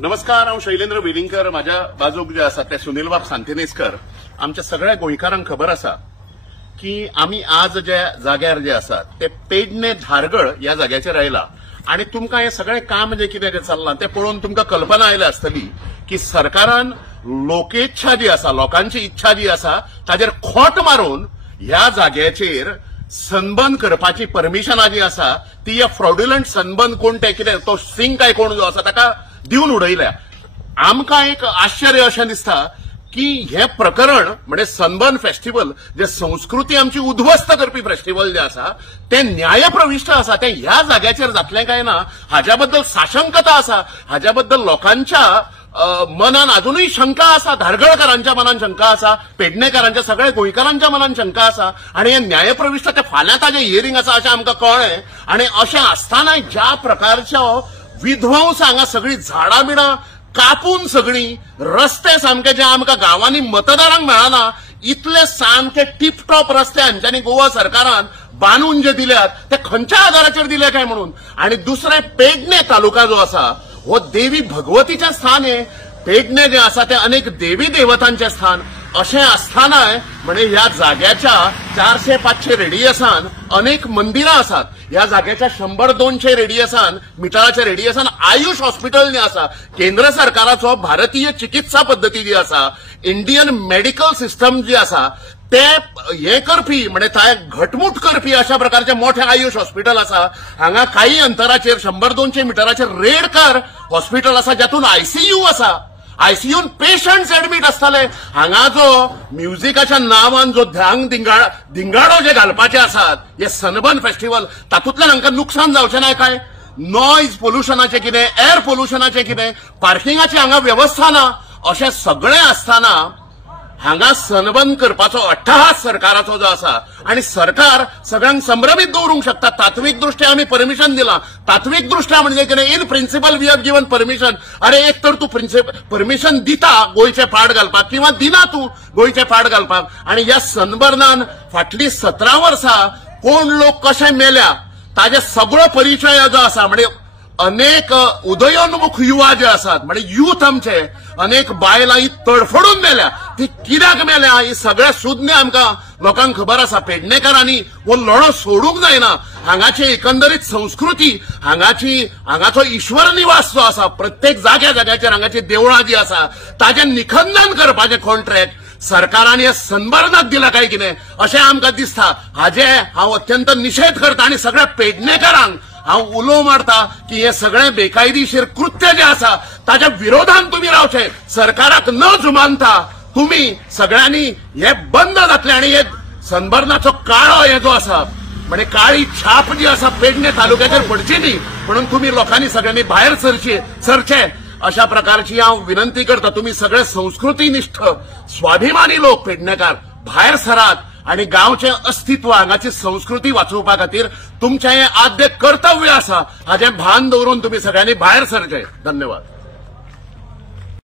नमस्कार, हांव शैलेंद्र वेलिंगकर. माझ्या बाजूक जे आसा ते सुनील बाब सांतेनेस्कर. आमच्या सगळ्या गोंयकारांक खबर आसा की आम्ही आज ज्या जाग्यार जे आसात ते पेडणे धारगळ या जाग्याचेर आयला आणि तुमकां हे सगळें काम जे कितें चल्लां ते पळोवन तुमकां कल्पना आयली आसतली की सरकारान लोकेच्छा जी आसा, लोकांची इच्छा जी आसा ताजेर खोट मारून ह्या जाग्याचेर सनबर्न करपाची परमिशनां जी आसा ती या फ्रॉड्युलंट सनबर्न कोण ते कितें तो सिंग काय कोण जो आसा ताका दिवन उडयल्या. आमकां एक आश्चर्य अशें दिसता की हे प्रकरण म्हणजे सनबर्न फेस्टिवल जे संस्कृती आमची उद्ध्वस्त करपी फेस्टिवल जे आसा ते न्यायप्रविष्ट आसा ते ह्या जाग्याचेर जातलें काय ना हाच्या बद्दल साशंकता आसा. हाच्या बद्दल लोकांच्या मनान अजूनही शंका आसा, धारगळकारांच्या मनान शंका आसा, पेडणेकारांच्या सगळ्या गोंयकारांच्या मनान शंका आसा आणि हे न्यायप्रविष्ट ते फाल्यां ताजें हियरिंग आसा अशें आमकां कळ्ळें. आणि अशें आसतानाय ज्या प्रकारचो विध्वंस हांगा सगळीं झाडां बिडां कापून सगळी रस्ते सामके जे आमकां गांवांनी मतदारांक मेळना इतले सामके टिपटॉप रस्ते हांच्यांनी गोवा सरकारान बांदून जे दिल्यात ते खंयच्या आदाराचेर दिले काय म्हणून. आणि दुसरे पेडणे तालुका जो आसा हो देवी भगवतीचें स्थान आहे. पेडणे जे आसा ते अनेक देवी देवतांचे स्थान अशें आसतानाय म्हणजे ह्या जाग्याच्या 400-500 रेडियसान अनेक मंदिरां आसात. ह्या जाग्याच्या 100-200 रेडियसान मिटराच्या रेडियसान आयुष हॉस्पिटल जे आसा, केंद्र सरकाराचो भारतीय चिकित्सा पद्दती जी आसा, इंडियन मेडिकल सिस्टम जी आसा ते हे करपी म्हणजे ताय घटमूट करपी अशा प्रकारचे मोठे आयुष हॉस्पिटल आसा. हांगा काही अंतराचेर 100-200 मिटराचेर रेड कार हॉस्पिटल आसा जातून आयसीयू आसा. आयसीयून पेशंट्स एडमिट आसताले. हांगा जो म्युझिकाच्या नांवान जो धिंगाडो जे घालपाचे आसात हे सनबर्न फेस्टिवल तातूंतल्यान हांकां नुकसान जावचें नाय काय. नॉयज पोल्युशनाचें कितें, एअर पोल्युशनाचें कितें, पार्किंगाची हांगा व्यवस्था ना अशें सगळें आसताना हांगा सनबर्न करपाचो अट्टहास सरकाराचो जो आसा आणि सरकार सगळ्यांक संभ्रमित दवरूंक शकता. तात्विक दृश्ट्या आमी परमिशन दिलां. तात्विक दृश्ट्या म्हणजे कितें, in principle we have given permission. अरे एक तर तूं परमिशन दिता गोंयचे पाड घालपाक किंवा दिना तूं गोंयचे पाड घालपाक. आणि ह्या सनबर्नान फाटलीं 17 वर्सां कोण लोक कशे मेल्या ताजे सगळो परिचय जो आसा म्हणजे अनेक उदयोन्मुख युवा जे आसात म्हणजे यूथ आमचे अनेक बायलां ही तडफडून मेल्या. ती कित्याक मेल्या ही सगळ्या सुज्ञ आमकां लोकांक खबर आसा. पेडणेकारांनी हो लढो सोडूंक जायना. हांगाची एकंदरीत संस्कृती, हांगाचो ईश्वर निवास जो आसा, प्रत्येक जाग्याचेर हांगाची देवळां जी आसा ताजें निखंदन करपाचें कॉन्ट्रॅक्ट सरकारान ह्या सनबर्नाक दिला काय कितें अशें आमकां दिसता. हाजे हांव अत्यंत निशेध करता आणि सगळ्या पेडणेकारांक हांव उलो मारता की हे सगळें बेकायदेशीर कृत्य जे आसा ताच्या विरोधान तुम्ही रावचे. सरकाराक न जुमानता तुम्ही सगळ्यांनी हे बंद जातले आणि हे सनबर्नाचो काळो हे जो आसा म्हणजे काळी छाप जी आसा पेडणे तालुक्याचेर पडची न्ही म्हणून तुम्ही लोकांनी सगळ्यांनी भायर सरचे अशा प्रकारची हांव विनंती करता. तुम्ही सगळे संस्कृतीनिष्ठ स्वाभिमानी लोक पेडणेकार भायर सरात आणि गांवचे अस्तित्व हांगाची संस्कृती वाचोवपा खातीर तुमचें हें आद्य कर्तव्य आसा हाचें भान दवरून तुम्ही सगळ्यांनी भायर सरचे. धन्यवाद.